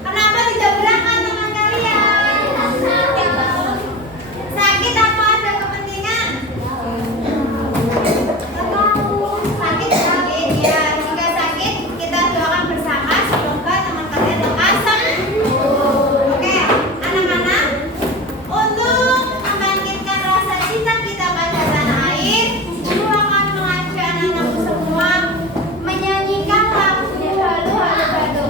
Kenapa tidak berangkat teman kalian? Sakit apa ada kepentingan? Sakit ya. Jika sakit kita doakan bersama semoga teman kalian lekas sembuh. Oke, anak-anak, untuk membangkitkan rasa cinta kita pada tanah air, guru akan mengajak anak-anakku semua menyanyikan lagu Halo Halo Bandung.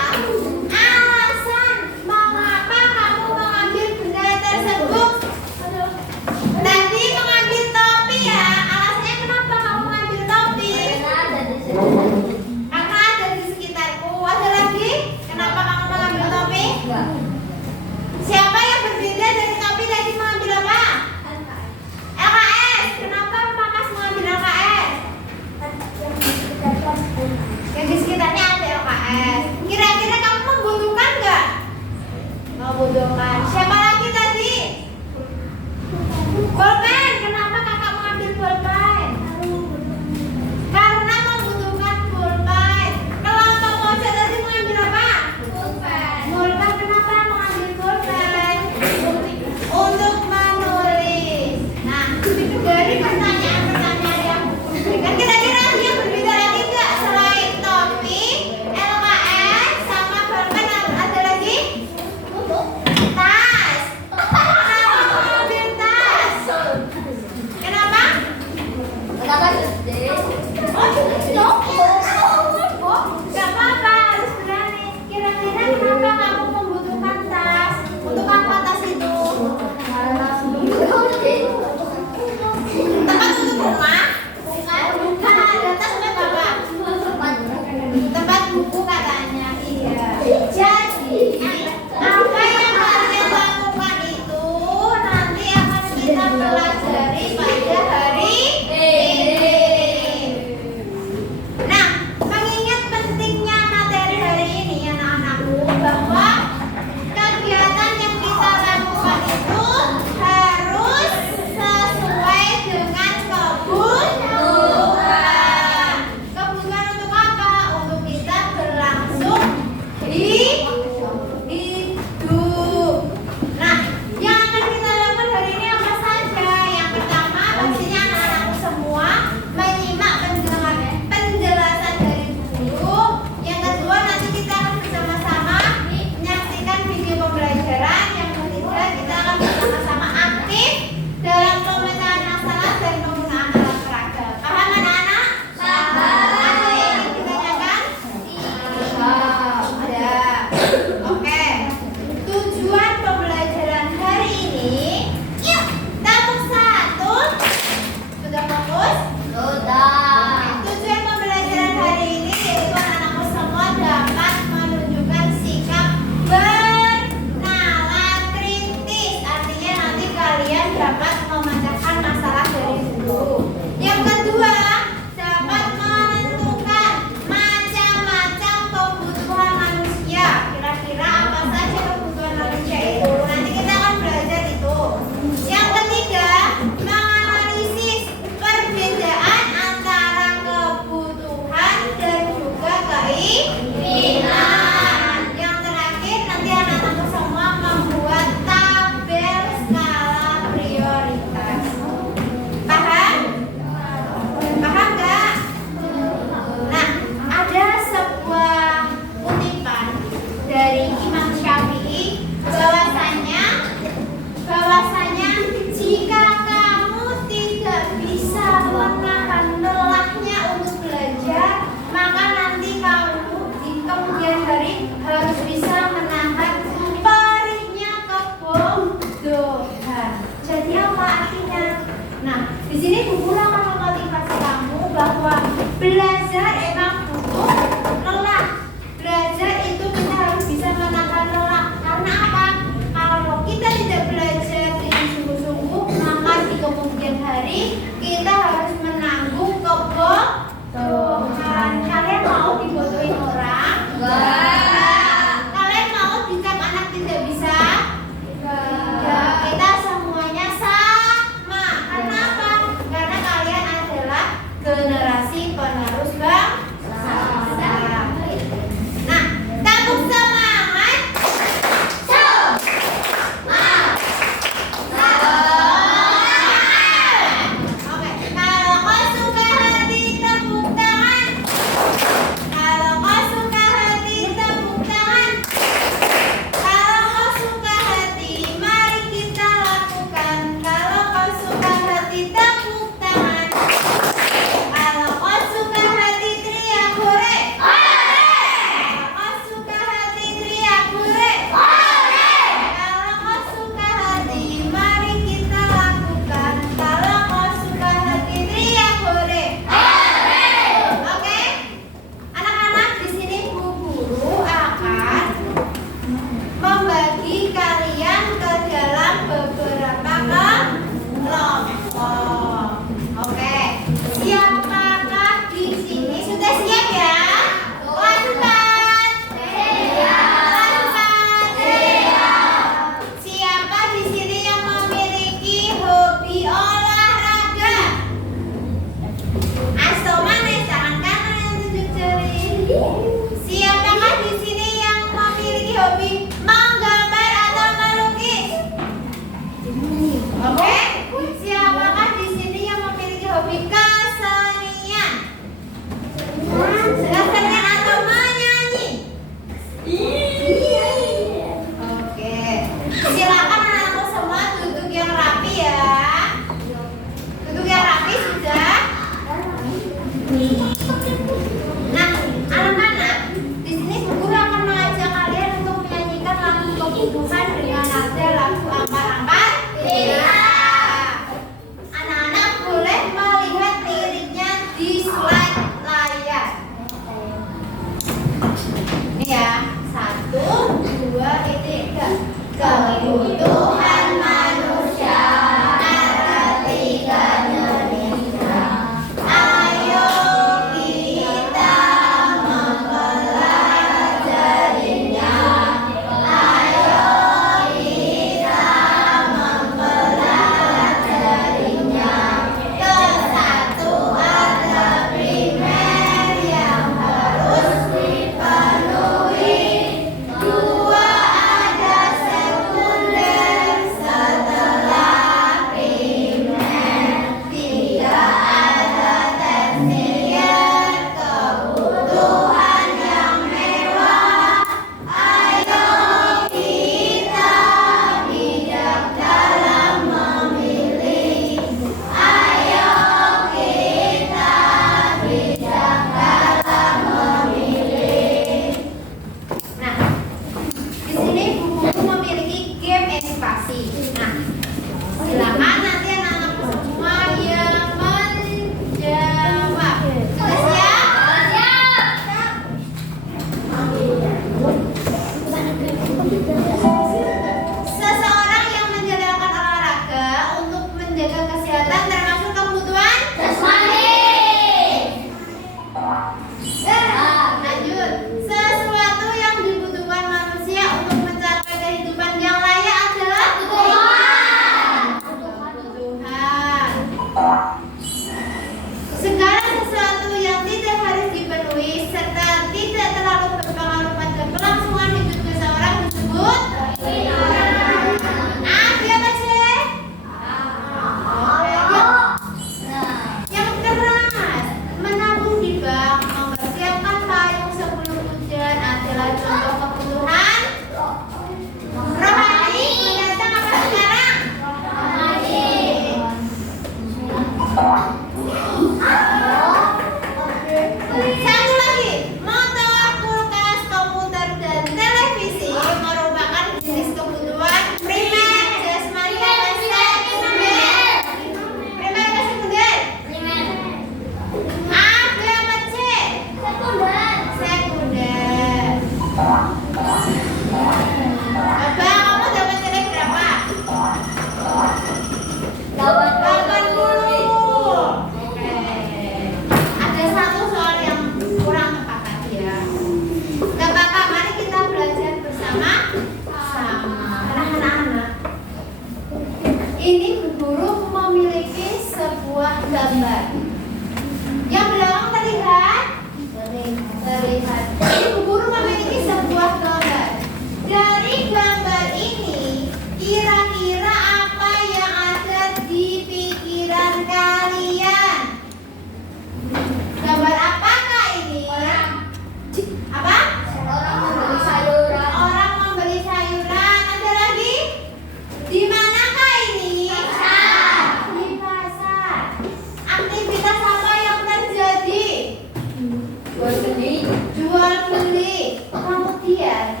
membeli. Kemudian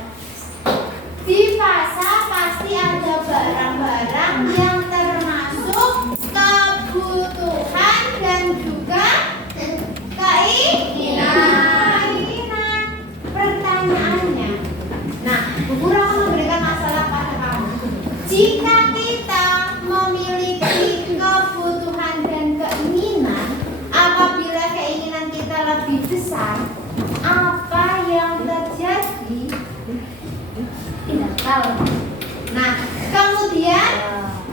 di pasar pasti ada barang-barang yang termasuk kebutuhan dan juga keinginan. Pertanyaannya, nah, Bu Guru akan memberikan masalah pada kamu. Jika kita memiliki kebutuhan dan keinginan, apabila keinginan kita lebih besar, apa yang terjadi? Tidak tahu. Nah, kemudian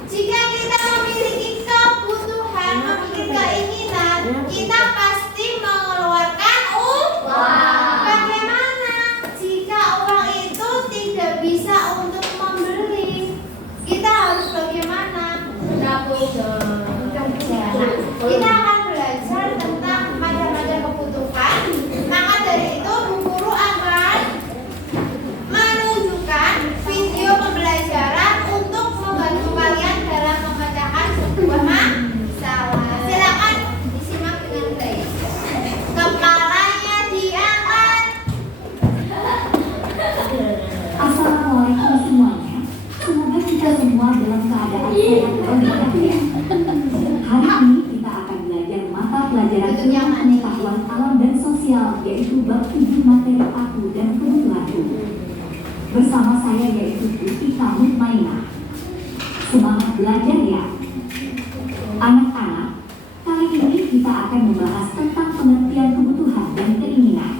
jika kita memiliki kebutuhan, memiliki keinginan, kita pasti mengeluarkan uang. Bagaimana jika uang itu tidak bisa untuk membeli? Kita harus bagaimana? Kita akan belajar tentang macam-macam kebutuhan. Maka dari itu Bu Guru akan menunjukkan video pembelajaran untuk membantu kalian dalam memecahkan sebuah masalah. Silakan disimak dengan baik. Kepalanya diangkat. Assalamualaikum semuanya. Semoga kita semua dalam keadaan sehat walafiat. Hari ini kita akan belajar mata pelajaran tentang pengetahuan alam dan sosial, yaitu bab 7 materi aku dan kebutuhanku. Bersama saya yaitu Tika Mutmainah. Semangat belajar ya. Anak-anak, kali ini kita akan membahas tentang pengertian kebutuhan dan keinginan.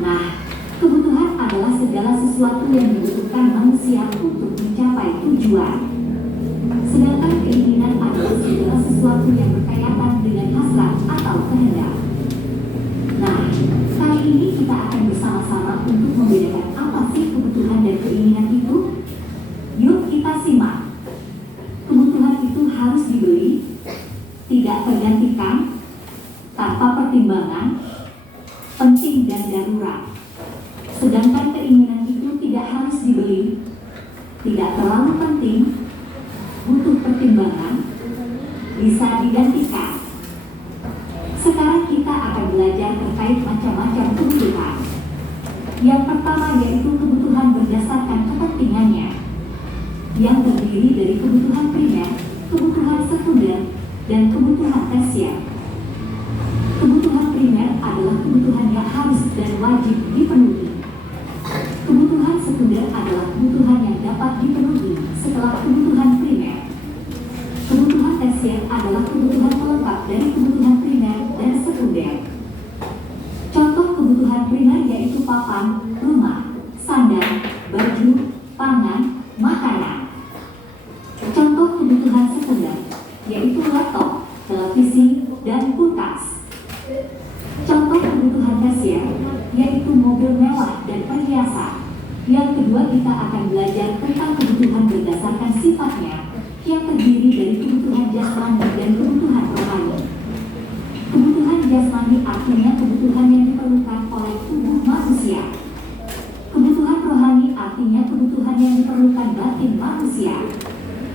Nah, kebutuhan adalah segala sesuatu yang dibutuhkan manusia untuk mencapai tujuan. Sedangkan keinginan adalah segala sesuatu yang berkaitan dengan hasrat atau kehendak. Nah, kali ini kita akan bersama-sama untuk membedakan apa sih kebutuhan dan keinginan itu. Yuk kita simak. Kebutuhan itu harus dibeli, tidak tergantikan, tanpa pertimbangan, penting dan darurat. Sedangkan keinginan itu tidak harus dibeli, tidak terlalu penting, butuh pertimbangan, bisa digantikan. Sekarang kita akan belajar terkait macam-macam kebutuhan. Yang pertama yaitu kebutuhan berdasarkan kepentingannya, yang terdiri dari kebutuhan primer, kebutuhan sekunder, dan kebutuhan tersier. Kebutuhan primer adalah kebutuhan yang harus dan wajib dipenuhi. Kebutuhan sekunder adalah kebutuhan yang dapat dipenuhi setelah kebutuhan primer. Kebutuhan tersier adalah kebutuhan pelengkap dari kebutuhan primer dan sekunder. Contoh kebutuhan primer yaitu papan, rumah, sandang, baju, pangan, makanan. Contoh kebutuhan sekunder yaitu laptop, televisi, dan kulkas. Contoh kebutuhan tersier yaitu mobil mewah dan perhiasan. Yang kedua kita akan belajar tentang kebutuhan berdasarkan sifatnya, yang terdiri dari kebutuhan jasmani dan kebutuhan rohani. Kebutuhan jasmani artinya kebutuhan yang diperlukan oleh tubuh manusia. Kebutuhan rohani artinya kebutuhan yang diperlukan batin manusia.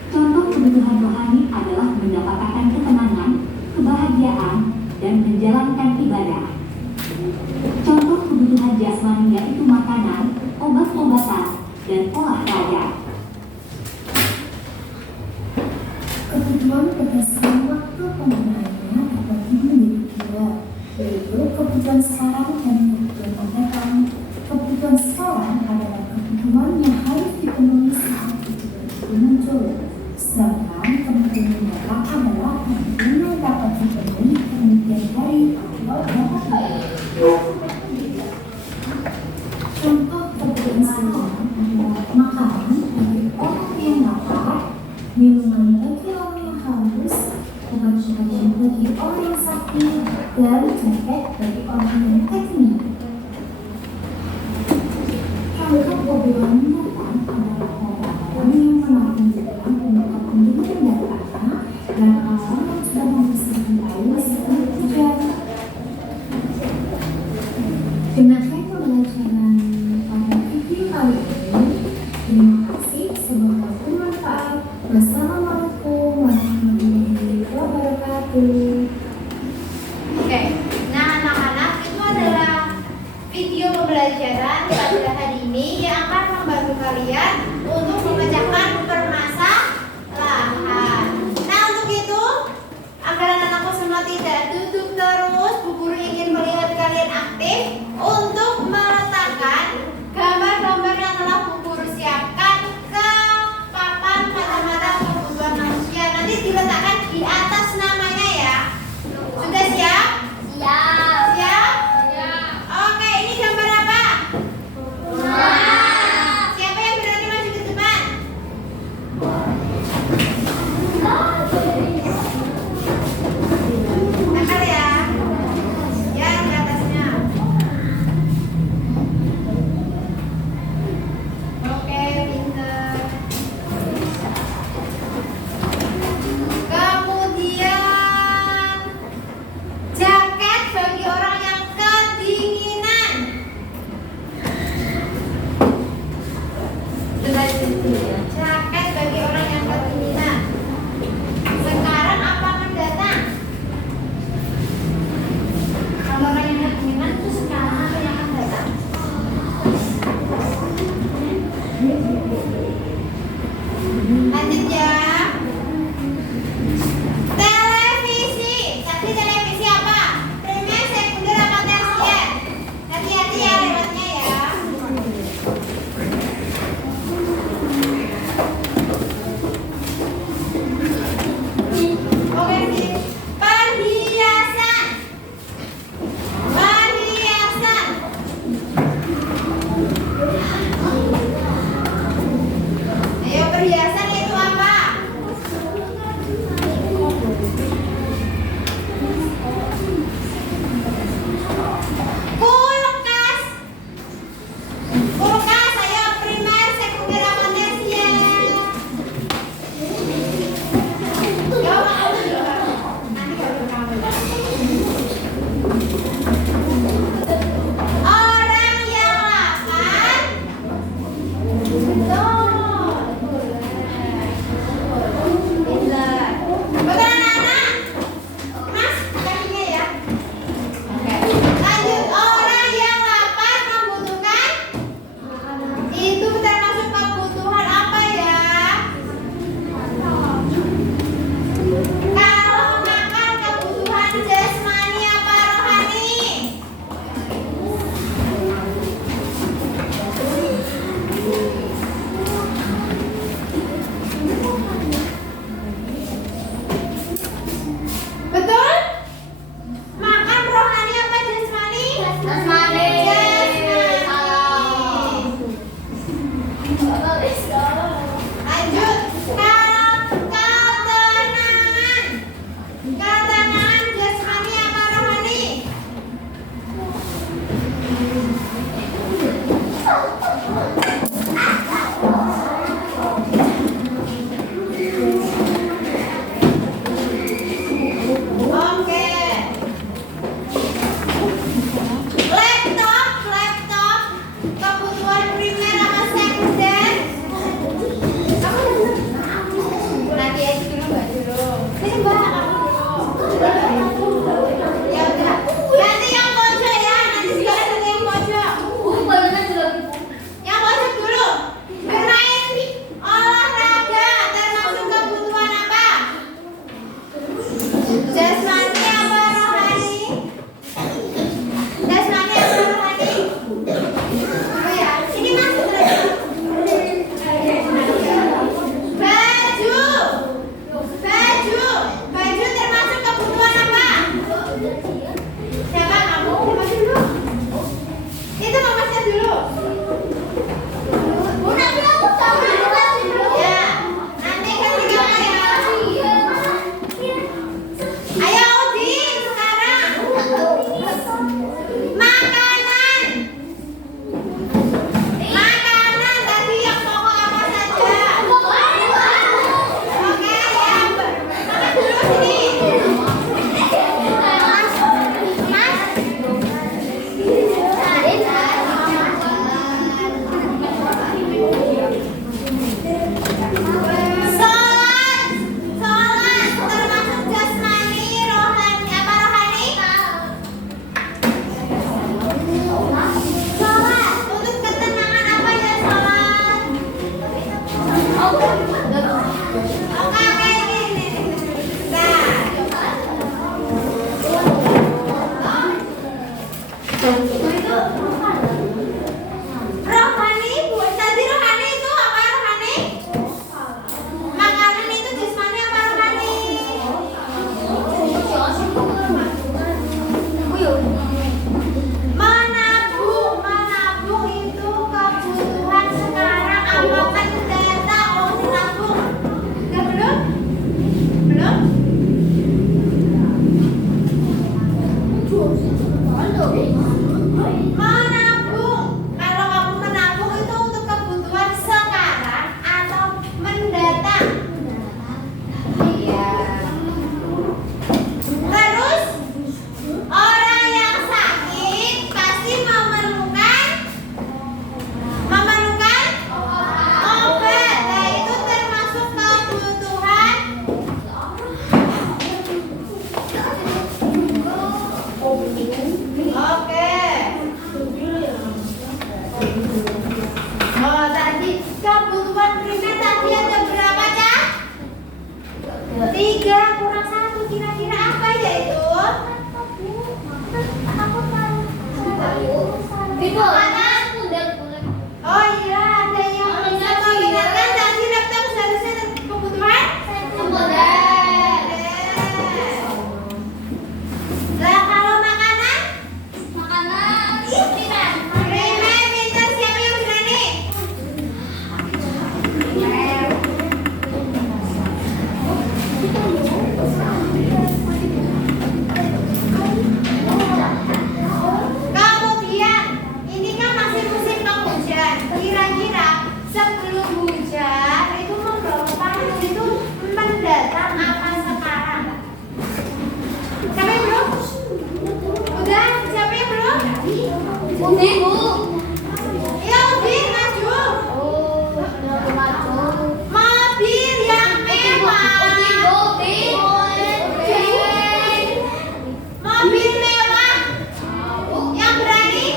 Contoh kebutuhan rohani adalah mendapatkan ketenangan, kebahagiaan, dan menjalankan ibadah. Contoh kebutuhan jasmani yaitu makanan, obat-obatan, dan olahraga. Kebutuhan berdasarkan waktu penggunaannya dapat dibagi menjadi dua, yaitu kebutuhan sekarang dan kebutuhan mendatang. Kebutuhan sekarang adalah kebutuhan yang harus dipenuhi saat kebutuhan itu muncul, sedangkan kebutuhan mendatang adalah kebutuhan yang dapat dipenuhi kemudian hari atau dapat dipenuhi. Contoh kebutuhan sekarang adalah makanan bagi orang yang lapar, minuman bagi orang yang haus, obat-obatan bagi orang yang sakit, dan jaket bagi orang yang teknik. Contoh kebutuhan mendatang adalah orang yang menabung uang untuk kepentingan mendatangnya dan orang yang sudah mempersiapkan air sebelum hujan. Demikian pembelajaran pada video kali ini. Terima kasih, semoga bermanfaat. Wassalamualaikum warahmatullahi wabarakatuh. Oke, nah anak-anak itu adalah video pembelajaran pembelajaran pada hari ini yang akan membantu kalian untuk memecahkan permasalahan. Nah, untuk itu, agar anak-anakku semua tidak duduk terus, Bu Guru ingin melihat kalian aktif untuk meletakkan gambar-gambar yang telah Bu Guru siapkan ke papan kacamata kebutuhan manusia. Nanti diletakkan di atas namanya ya. Sudah siap? Siap. Siap? Oke, ini gambar apa? Siapa yang berani maju ke depan? Nakal ya? Ya, ke atasnya. Oke, pinter. Kemudian jaket bagi orang yang kedinginan. Jaket bagi orang yang kedinginan. Sekarang apa mendatang? Kalau orang yang kedinginan itu sekarang apa yang akan datang? Lanjut ya. Televisi. Tadi televisi apa? Primer, sekunder, apa tersier? Hati-hati ya lewatnya ya. Oke sih. Perhiasan. Perhiasan. Ayo, perhiasan itu apa? Kulkas. Kulkas, ayo primer, sekunder, apa tersier? Orang yang lapar. Pintar. Betul anak-anak? Mas, kakinya ya. Oke. Lanjut, orang yang lapar membutuhkan. Itu termasuk kebutuhan apa ya? Kalau makan kebutuhan jasmani apa rohani? Betul? Makan rohani apa jasmani? Jasmani. Lanjut. Kalau ketenangan. Ketenangan jasmani apa rohani? Oke. Laptop, kebutuhan primer sama sekunder. Nanti aja dulu Mbak dulu. Sini Mbak, kamu dulu. Ya udah. Nanti yang pojok ya, nanti sekarang yang pojok. Badannya juga gitu. Itu rohani, Bu. Tadi rohani itu apa rohani? Makanan itu jasmani apa rohani? Menabung itu kebutuhan sekarang apa mendatang? Mau menabung? Udah belum? Belum? Menabung. Kalau kamu menabung itu untuk kebutuhan sekarang atau mendatang? Iya. Terus orang yang sakit pasti memerlukan obat. Nah, itu termasuk kebutuhan. Oke. Oh, tadi kebutuhan primer tadi ada berapa, Cak? 3 kurang 1 kira-kira apa ya itu? Oh iya, ada yang bisa mengingatkan tadi laptop seharusnya kebutuhan? Lah kalau makanan? Primer, pintar, siapa yang berani? Kemudian, ini kan masih musim penghujan. Kira-kira sebelum hujan itu membawa panas itu mendatang apa sekarang? Siapa yang belum? Udah, siapa yang belum? Ya, Udin, maju. Mobil yang mewah. Mobil mewah. Yang berani?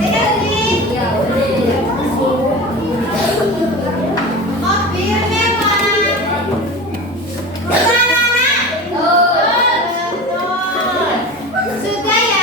Tidak, Udin. Mobil mewah. Anak-anak. Betul. Sudah ya.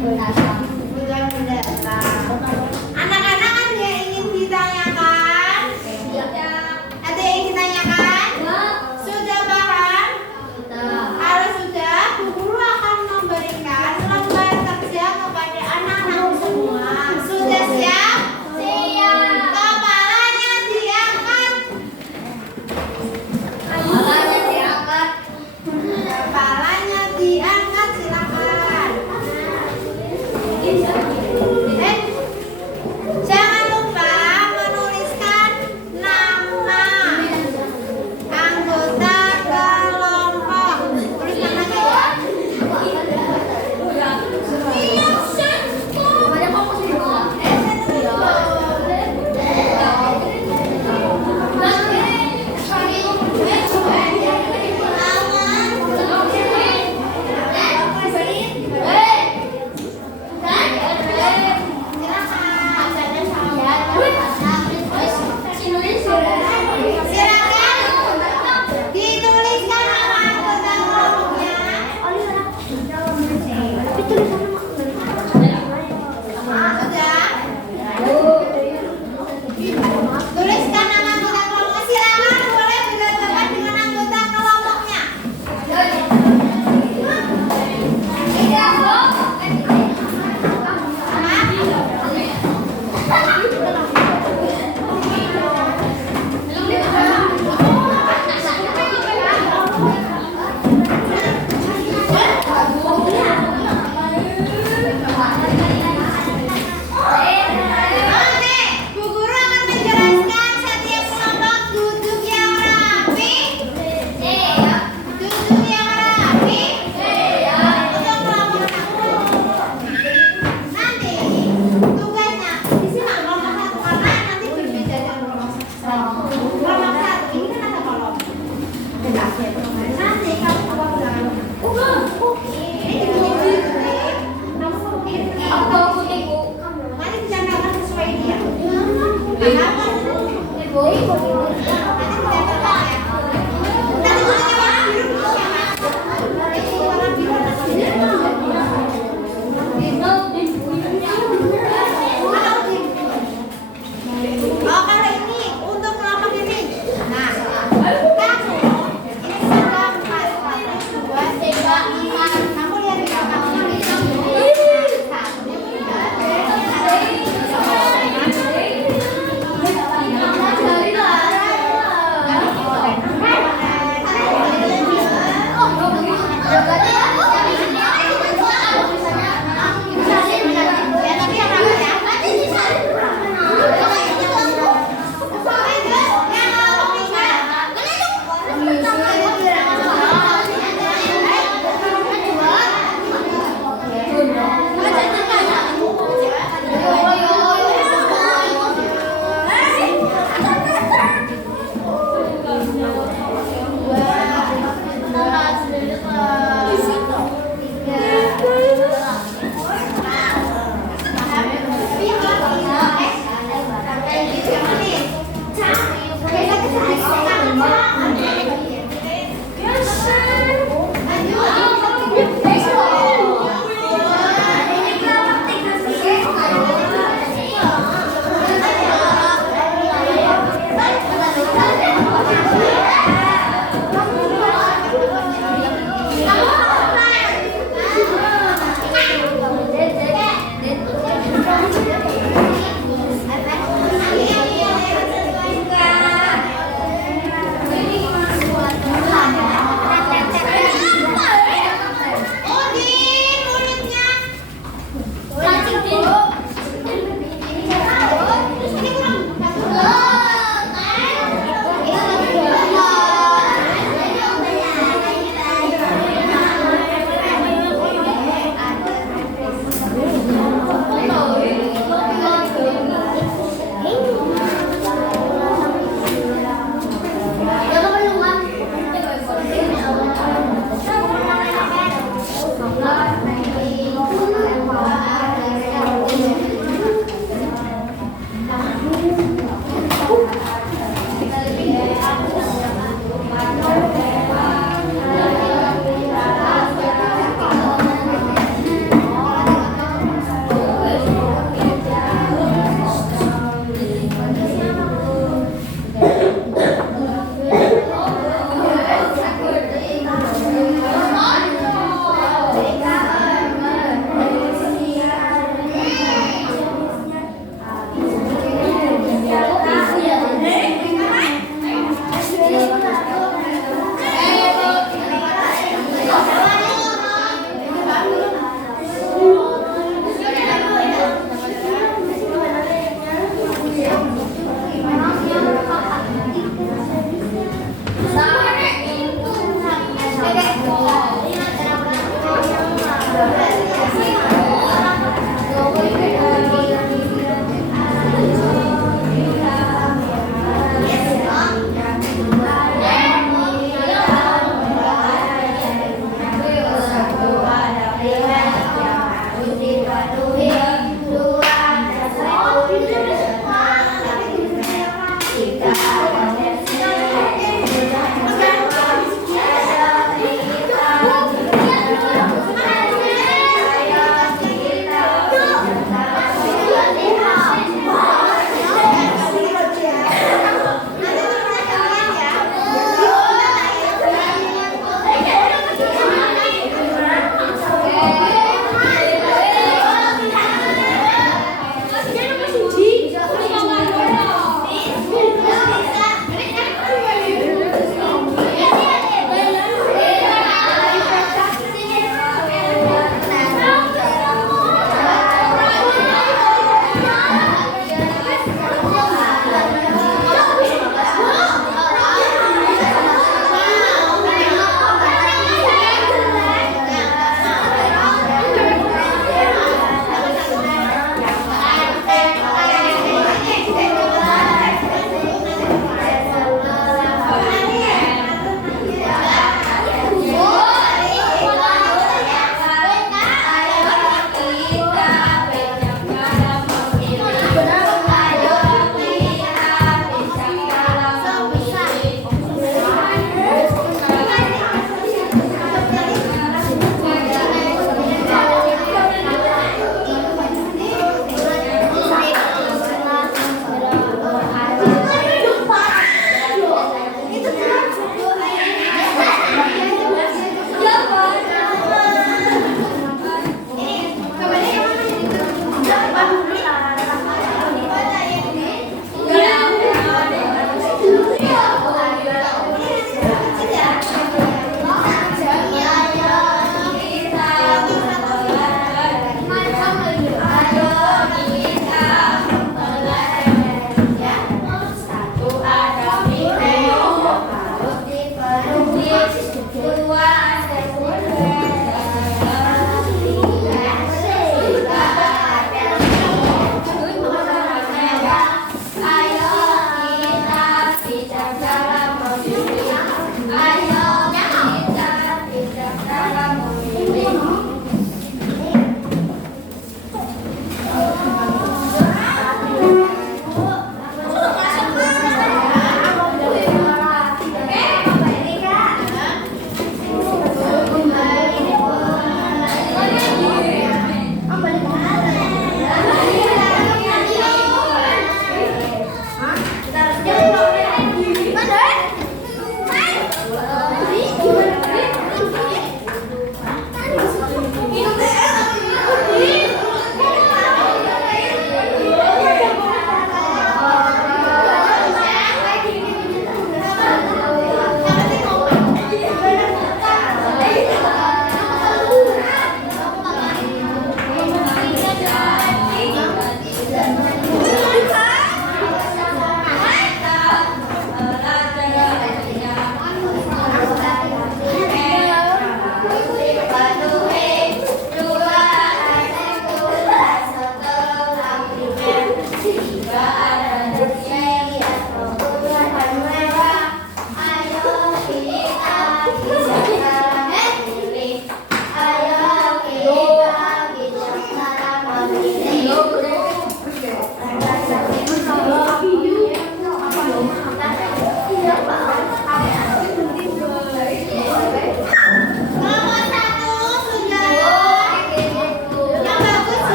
mendatang. Bulan mendatang. Anak-anak ada yang ingin ditanyakan? Ada yang ingin ditanyakan? Sudah paham? Kalau sudah, Bu Guru akan memberikan lembar kerja kepada anak-anak semua. Sudah siap? Siap. Kepalanya diangkat. Kepalanya diangkat. Kepalanya diangkat, silakan. Jangan lupa menuliskan nama anggota kelompok. Tulis namanya ya. Banyak fokus di bawah. Silakan dituliskan nama anggota kelompoknya. Sudah? Tuliskan nama anggota kelompoknya. Silakan boleh berdebat dengan anggota kelompoknya. Oke, Bu Guru akan menjelaskan setiap kelompok duduk yang rapi. Duduk yang rapi. Untuk kelompok satu. Nanti tugasnya disimak kelompok satu karena nanti berbeda dengan kelompok satu. Kelompok satu ini kan ada kolom. Nanti kamu coba ulang. Ini dibikin dulu. Apa putih, Bu? Nanti dicantumkan sesuai dia. Kenapa? Ibu. Nanti dicantumkan ya. Nanti warna biru di siapa? Ini warna biru ada di sini. Oh, kalau ini untuk kelompok ini. Nah, kamu ini sudah 4, 2, 3, 5. Kamu lihat di belakang ini. 1, 2, 3, 4.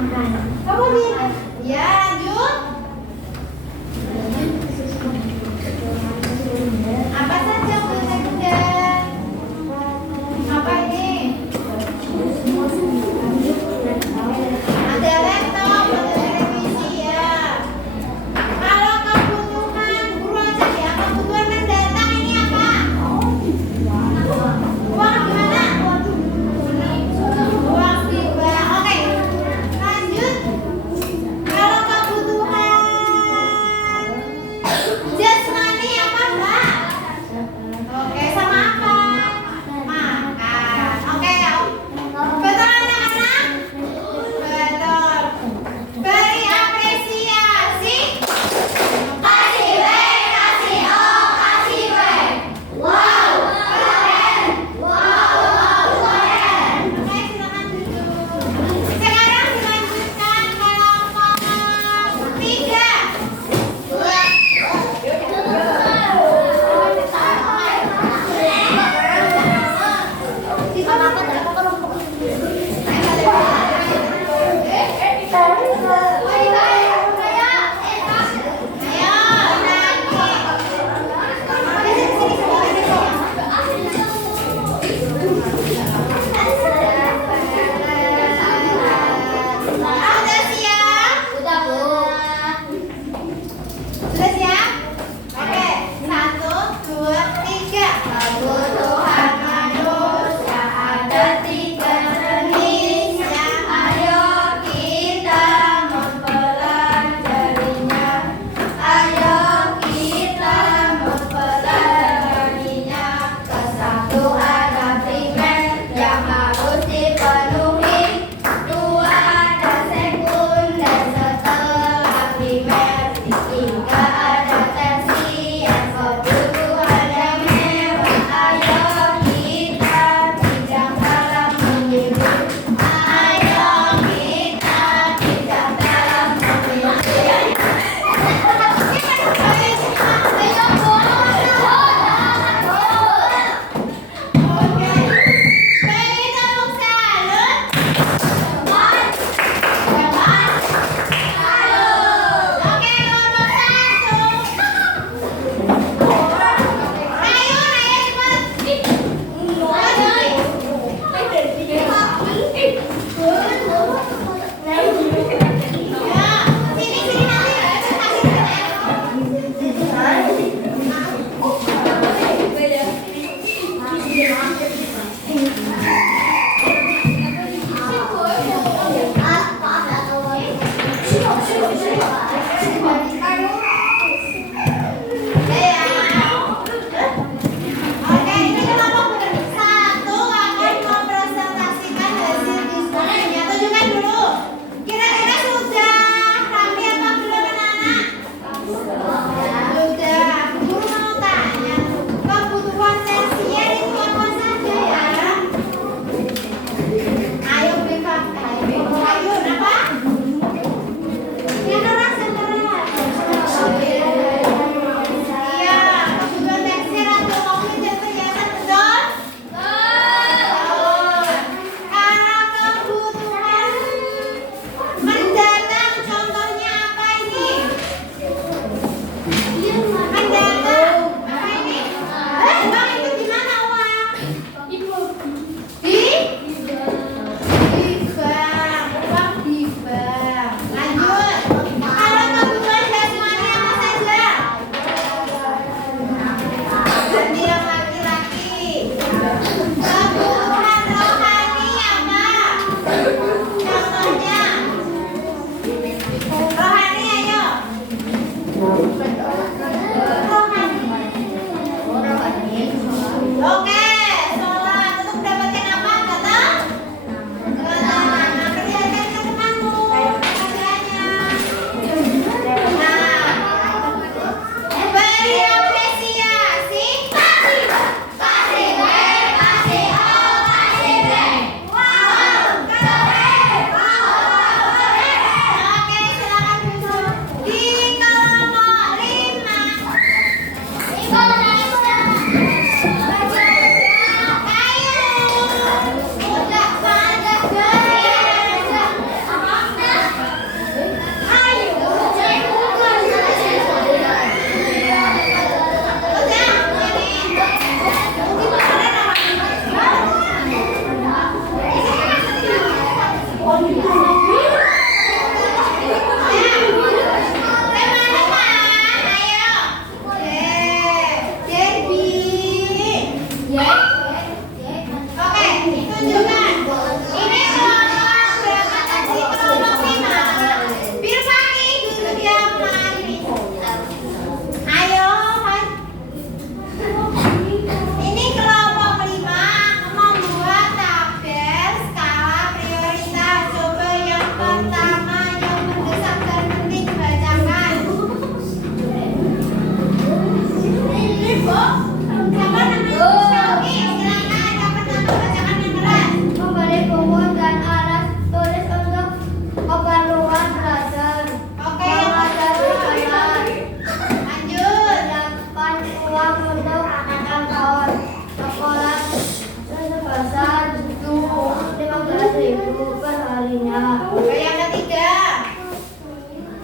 Kamu bilang, ya lanjut. Apa saja untuk sekunder? Apa ini? Ada laptop, ada televisi ya. Kalau kebutuhan guru aja ya, kebutuhan mendatang ini apa? Uang gimana? Uang tiba. Oke. Lanjut. Kalau kebutuhan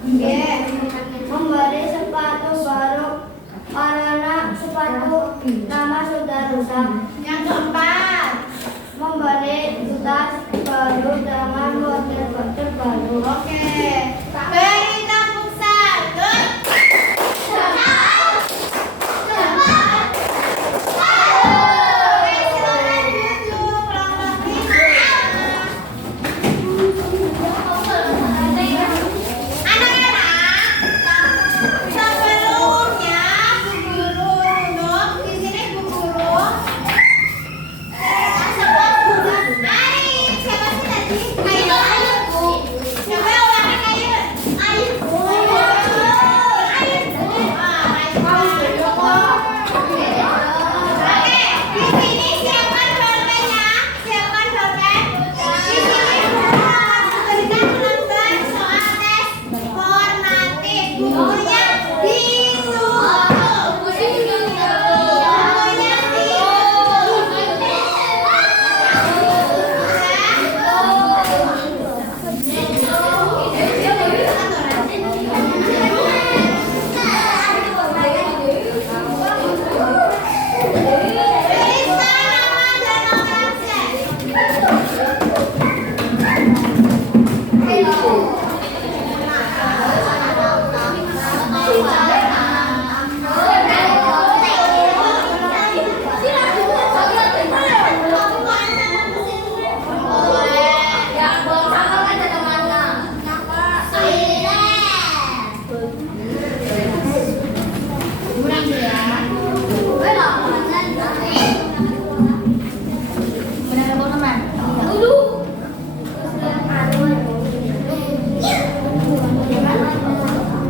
G. Memberi sepatu baru karena sepatu nama sudah rusak. Yang keempat. Memberi tas baru dengan model terbaru. Oke. Beri tepuk tangan. Oke, silakan duduk. Kelompok 5. Anak-anak, sebelumnya Bu Guru duduk di sini, Bu Guru. Siapa sih tadi? Ayo, Bu. Siapa yang ulangin ayo? Ayo. Oke, di sini siapkan pulpennya. Siapkan pulpen. Di sini berikan lembar soal tes formatif. Bukunya ditutup.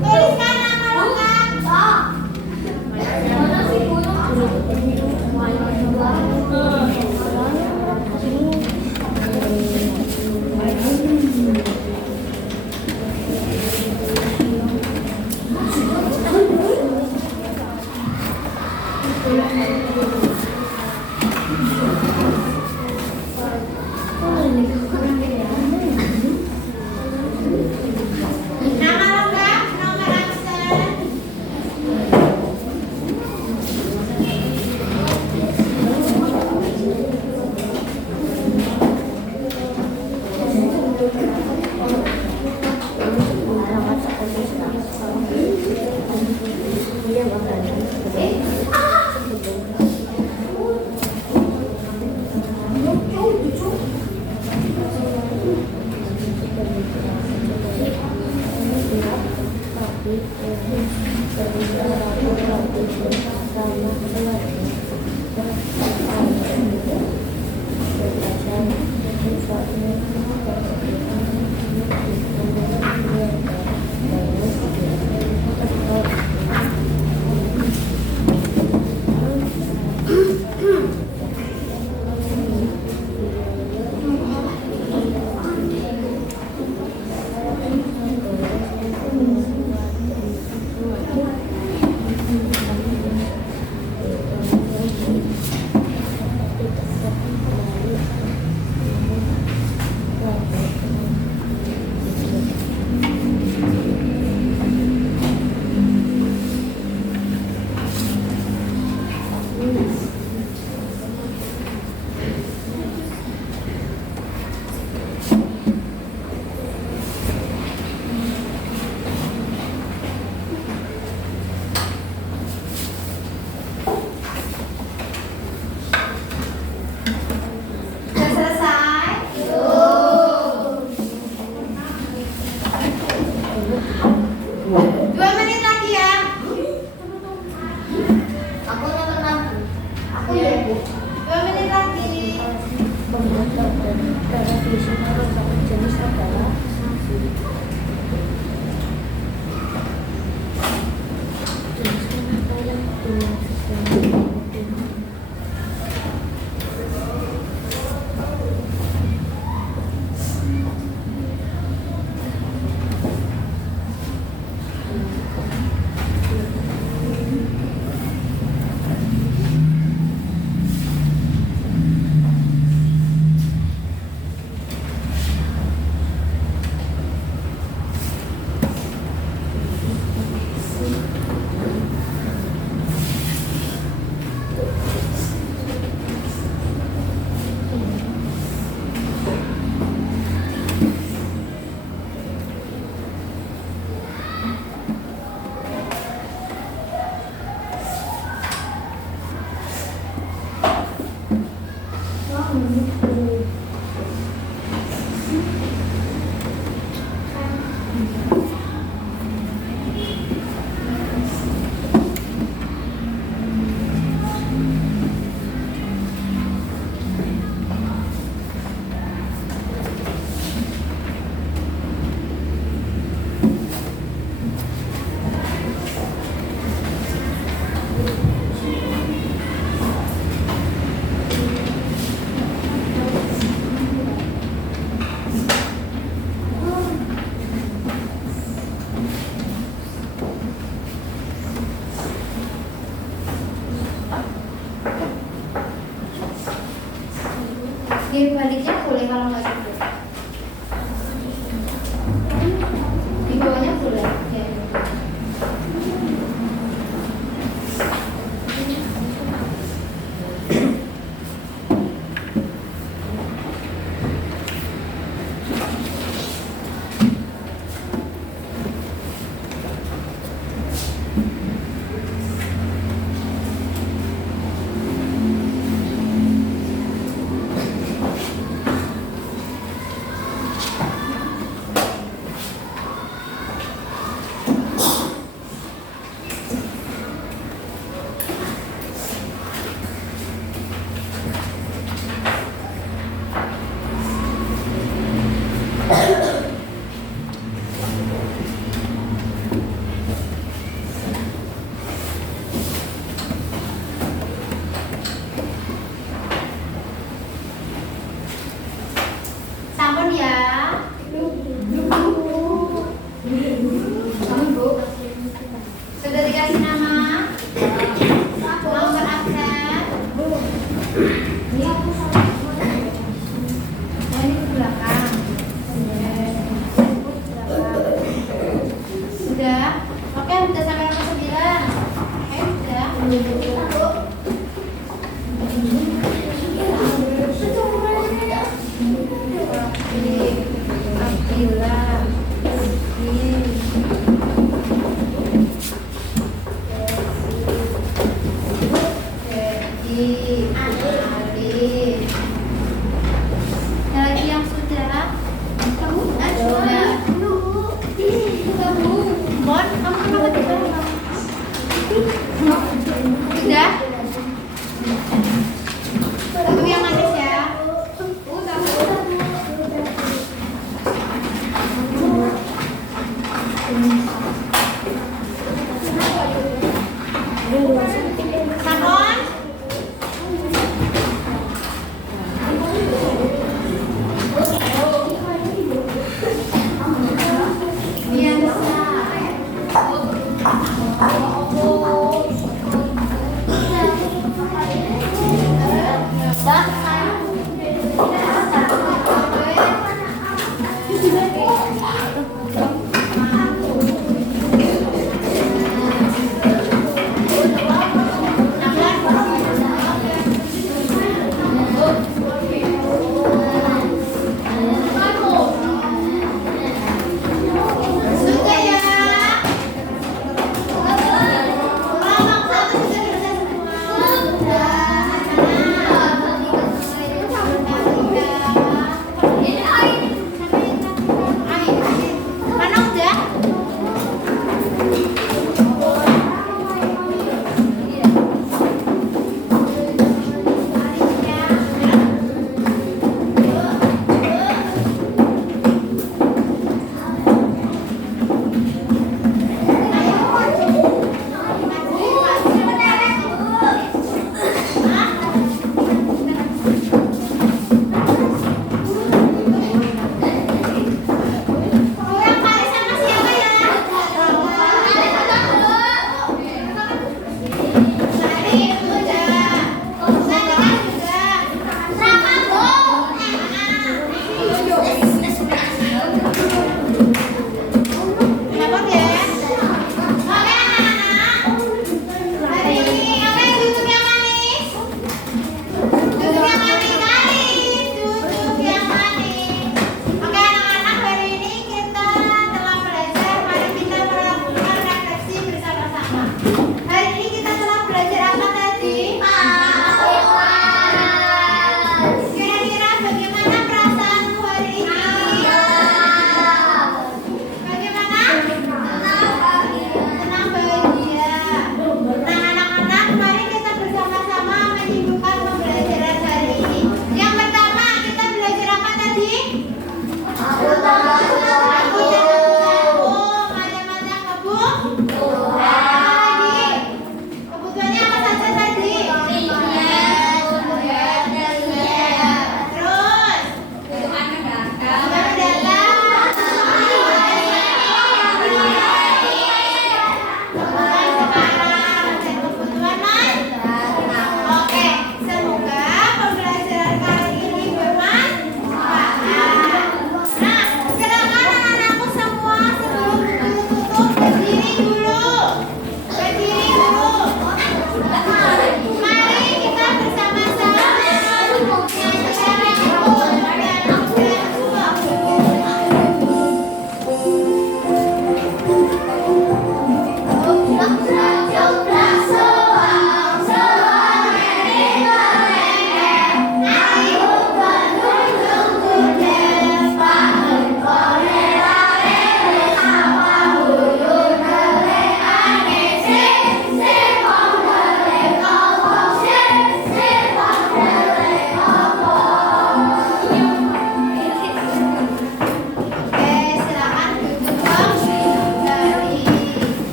Tuliskan nama lengkap. Nama lengkap, nomor absen.